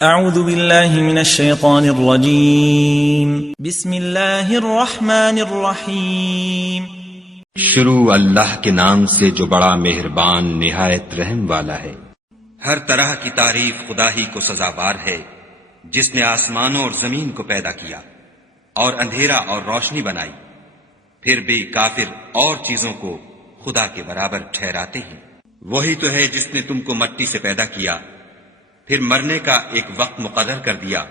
اعوذ باللہ من الشیطان الرجیم بسم اللہ الرحمن الرحیم شروع اللہ کے نام سے جو بڑا مہربان نہایت رحم والا ہے۔ ہر طرح کی تعریف خدا ہی کو سزاوار ہے، جس نے آسمانوں اور زمین کو پیدا کیا اور اندھیرا اور روشنی بنائی، پھر بھی کافر اور چیزوں کو خدا کے برابر ٹھہراتے ہیں۔ وہی تو ہے جس نے تم کو مٹی سے پیدا کیا، پھر مرنے کا ایک وقت مقرر کر دیا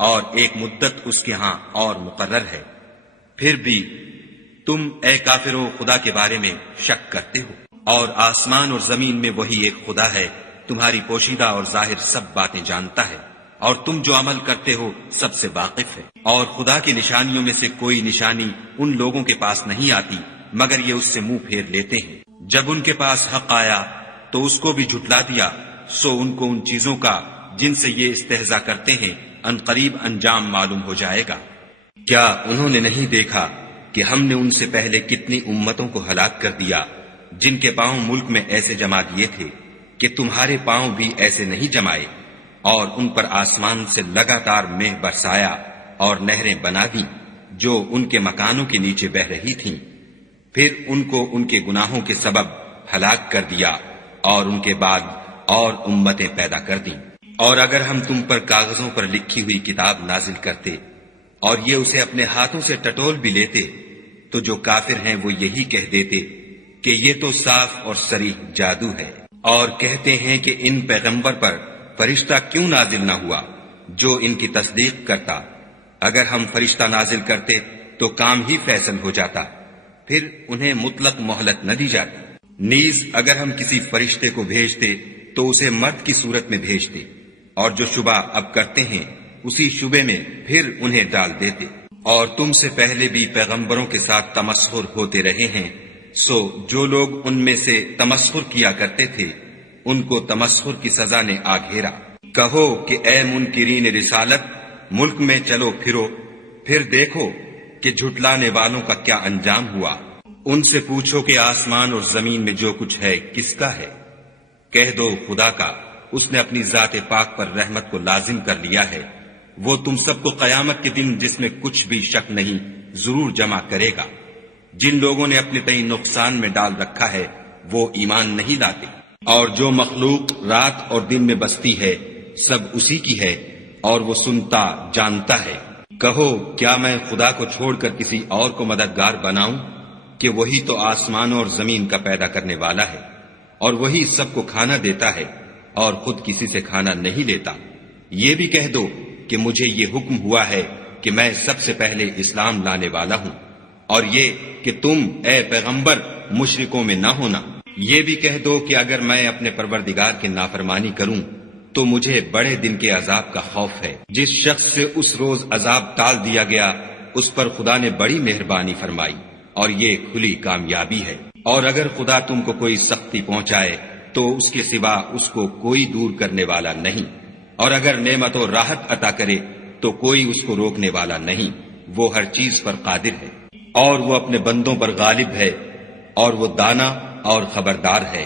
اور ایک مدت اس کے ہاں اور مقرر ہے، پھر بھی تم اے کافرو خدا کے بارے میں شک کرتے ہو۔ اور آسمان اور زمین میں وہی ایک خدا ہے، تمہاری پوشیدہ اور ظاہر سب باتیں جانتا ہے، اور تم جو عمل کرتے ہو سب سے واقف ہے۔ اور خدا کی نشانیوں میں سے کوئی نشانی ان لوگوں کے پاس نہیں آتی مگر یہ اس سے منہ پھیر لیتے ہیں۔ جب ان کے پاس حق آیا تو اس کو بھی جھٹلا دیا، سو ان کو ان چیزوں کا جن سے یہ استہزاء کرتے ہیں عنقریب انجام معلوم ہو جائے گا۔ کیا انہوں نے نہیں دیکھا کہ ہم نے ان سے پہلے کتنی امتوں کو ہلاک کر دیا جن کے پاؤں ملک میں ایسے جما دیے تھے کہ تمہارے پاؤں بھی ایسے نہیں جمائے، اور ان پر آسمان سے لگاتار مہ برسایا اور نہریں بنا دیں جو ان کے مکانوں کے نیچے بہ رہی تھیں، پھر ان کو ان کے گناہوں کے سبب ہلاک کر دیا اور ان کے بعد اور امتیں پیدا کر دیں۔ اور اگر ہم تم پر کاغذوں پر لکھی ہوئی کتاب نازل کرتے اور یہ اسے اپنے ہاتھوں سے ٹٹول بھی لیتے تو جو کافر ہیں وہ یہی کہہ دیتے کہ یہ تو صاف اور صریح جادو ہے، اور کہتے ہیں کہ ان پیغمبر پر فرشتہ کیوں نازل نہ ہوا جو ان کی تصدیق کرتا۔ اگر ہم فرشتہ نازل کرتے تو کام ہی فیصل ہو جاتا، پھر انہیں مطلق مہلت نہ دی جاتی۔ نیز اگر ہم کسی فرشتے کو بھیجتے تو اسے مرد کی صورت میں بھیجتے، اور جو شبہ اب کرتے ہیں اسی شبے میں پھر انہیں ڈال دیتے۔ اور تم سے پہلے بھی پیغمبروں کے ساتھ تمسخر ہوتے رہے ہیں، سو جو لوگ ان میں سے تمسخر کیا کرتے تھے ان کو تمسخر کی سزا نے آ گھیرا۔ کہو کہ اے منکرین رسالت، ملک میں چلو پھرو، پھر دیکھو کہ جھٹلانے والوں کا کیا انجام ہوا۔ ان سے پوچھو کہ آسمان اور زمین میں جو کچھ ہے کس کا ہے؟ کہہ دو خدا کا، اس نے اپنی ذات پاک پر رحمت کو لازم کر لیا ہے۔ وہ تم سب کو قیامت کے دن جس میں کچھ بھی شک نہیں ضرور جمع کرے گا۔ جن لوگوں نے اپنے تئیں نقصان میں ڈال رکھا ہے وہ ایمان نہیں لاتے۔ اور جو مخلوق رات اور دن میں بستی ہے سب اسی کی ہے، اور وہ سنتا جانتا ہے۔ کہو کیا میں خدا کو چھوڑ کر کسی اور کو مددگار بناؤں کہ وہی تو آسمانوں اور زمین کا پیدا کرنے والا ہے، اور وہی سب کو کھانا دیتا ہے اور خود کسی سے کھانا نہیں لیتا۔ یہ بھی کہہ دو کہ مجھے یہ حکم ہوا ہے کہ میں سب سے پہلے اسلام لانے والا ہوں، اور یہ کہ تم اے پیغمبر مشرکوں میں نہ ہونا۔ یہ بھی کہہ دو کہ اگر میں اپنے پروردگار کی نافرمانی کروں تو مجھے بڑے دن کے عذاب کا خوف ہے۔ جس شخص سے اس روز عذاب ٹال دیا گیا اس پر خدا نے بڑی مہربانی فرمائی، اور یہ کھلی کامیابی ہے۔ اور اگر خدا تم کو کوئی سختی پہنچائے تو اس کے سوا اس کو کوئی دور کرنے والا نہیں، اور اگر نعمت و راحت عطا کرے تو کوئی اس کو روکنے والا نہیں۔ وہ ہر چیز پر قادر ہے، اور وہ اپنے بندوں پر غالب ہے، اور وہ دانا اور خبردار ہے۔